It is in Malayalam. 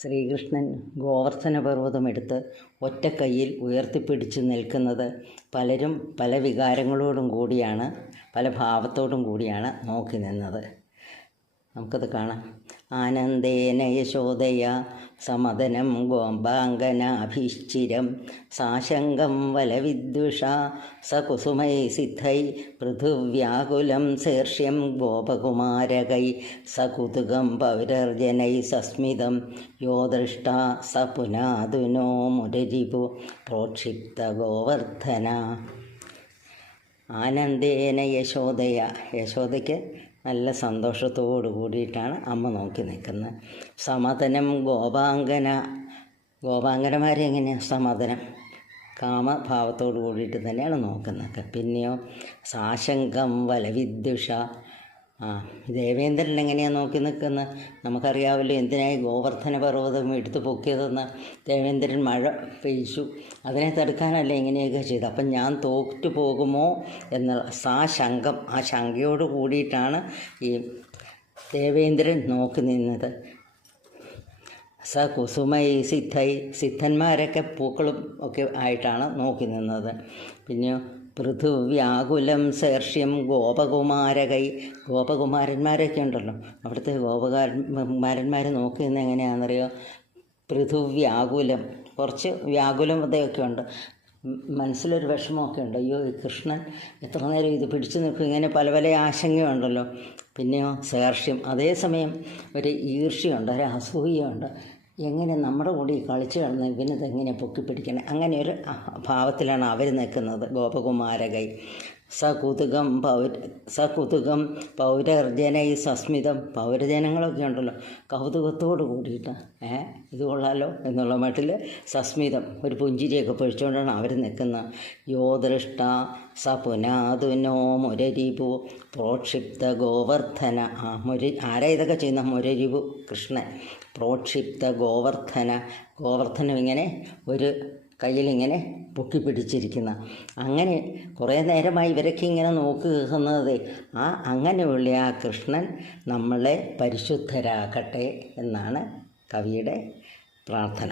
ശ്രീകൃഷ്ണൻ ഗോവർദ്ധന പർവ്വതമെടുത്ത് ഒറ്റക്കൈയിൽ ഉയർത്തിപ്പിടിച്ച് നിൽക്കുന്നത് പലരും പല വികാരങ്ങളോടും കൂടിയാണ്, പല ഭാവത്തോടും കൂടിയാണ് നോക്കി നിന്നത്. നമുക്കത് കാണാം. ആനന്ദേന യശോദയ സമദനം ഗോപാംഗനാഭിശ്ചിരം സാശങ്കം വലവിദ്വിഷ സകുസുമൈ സിദ്ധൈ പൃഥുവ്യാകുലം ശീർഷ്യം ഗോപകുമാരകൈ സകുതുകം പൗരർജനൈ സസ്മിതം യോ ദൃഷ്ടാ സ പുനാതുനോ മുരരിപു പ്രോക്ഷിപ്ത ഗോവർദ്ധന. ആനന്ദേന യശോദയ, യശോദയ്ക്ക് നല്ല സന്തോഷത്തോടു കൂടിയിട്ടാണ് അമ്മ നോക്കി നിൽക്കുന്നത്. സമദനം ഗോപാംഗനമാരെങ്ങനെയാണ് സമദനം, കാമഭാവത്തോടു കൂടിയിട്ട് തന്നെയാണ് നോക്കുന്നത്. പിന്നെയോ സാശങ്കം വലവിദ്വിഷ, ദേവേന്ദ്രൻ എങ്ങനെയാണ് നോക്കി നിൽക്കുന്നത്? നമുക്കറിയാമല്ലോ എന്തിനായി ഗോവർദ്ധന പർവ്വതം എടുത്ത് പൊക്കിയതെന്ന്. ദേവേന്ദ്രൻ മഴ പെയ്ച്ചു, അതിനെ തടുക്കാനല്ലേ ഇങ്ങനെയൊക്കെ ചെയ്തു. അപ്പം ഞാൻ തോറ്റു പോകുമോ എന്നുള്ള സാശങ്കം, ആ ശങ്കയോട് കൂടിയിട്ടാണ് ഈ ദേവേന്ദ്രൻ നോക്കി നിന്നത്. സ കുസുമൈ സിദ്ധൈ, സിദ്ധന്മാരൊക്കെ പൂക്കളും ഒക്കെ ആയിട്ടാണ് നോക്കി നിന്നത്. പിന്നെയോ പൃഥുവ്യാകുലം ശീർഷ്യം ഗോപകുമാരകൈ, ഗോപകുമാരന്മാരൊക്കെ ഉണ്ടല്ലോ, അവിടുത്തെ ഗോപകുമാരന്മാർ നോക്കി നിന്ന് എങ്ങനെയാണെന്നറിയോ? പൃഥുവ്യാകുലം, കുറച്ച് വ്യാകുലതയൊക്കെ ഉണ്ട്, മനസ്സിലൊരു വിഷമമൊക്കെ ഉണ്ട്. അയ്യോ ഈ കൃഷ്ണൻ എത്ര നേരം ഇത് പിടിച്ചു നിൽക്കും, ഇങ്ങനെ പല പല ആശങ്കയുണ്ടല്ലോ. പിന്നെയോ ശീർഷ്യം, അതേസമയം ഒരു ഈർഷ്യയുണ്ട്, ഒരു അസൂയയുണ്ട്. എങ്ങനെ നമ്മുടെ കൂടി കളിച്ചു കിടന്ന് ഇവനിതെങ്ങനെ പൊക്കിപ്പിടിക്കണം, അങ്ങനെ ഒരു ഭാവത്തിലാണ് അവർ നിൽക്കുന്നത്. ഗോപകുമാരകൈ സകുതുകം പൗരർജനൈ സസ്മിതം, പൗരജനങ്ങളൊക്കെ ഉണ്ടല്ലോ, കൗതുകത്തോട് കൂടിയിട്ട് ഇത് കൊള്ളാലോ എന്നുള്ള മട്ടിൽ സസ്മിതം, ഒരു പുഞ്ചിരിയൊക്കെ പൊഴിച്ചുകൊണ്ടാണ് അവർ നിൽക്കുന്നത്. യോ ദൃഷ്ട സ പുനാതുനോ മുരരിപു പ്രോക്ഷിപ്ത ഗോവർദ്ധന. ആരാ ഇതൊക്കെ ചെയ്യുന്ന? മുരരിപു കൃഷ്ണൻ. പ്രോക്ഷിപ്ത ഗോവർദ്ധന, ഗോവർദ്ധനം ഇങ്ങനെ ഒരു കയ്യിലിങ്ങനെ പൊക്കി പിടിച്ചിരിക്കുന്ന. അങ്ങനെ കുറേ നേരമായി ഇവരൊക്കെ ഇങ്ങനെ നോക്കി നിൽക്കുന്നത്. അങ്ങനെയുള്ള ആ കൃഷ്ണൻ നമ്മളെ പരിശുദ്ധരാക്കട്ടെ എന്നാണ് കവിയുടെ പ്രാർത്ഥന.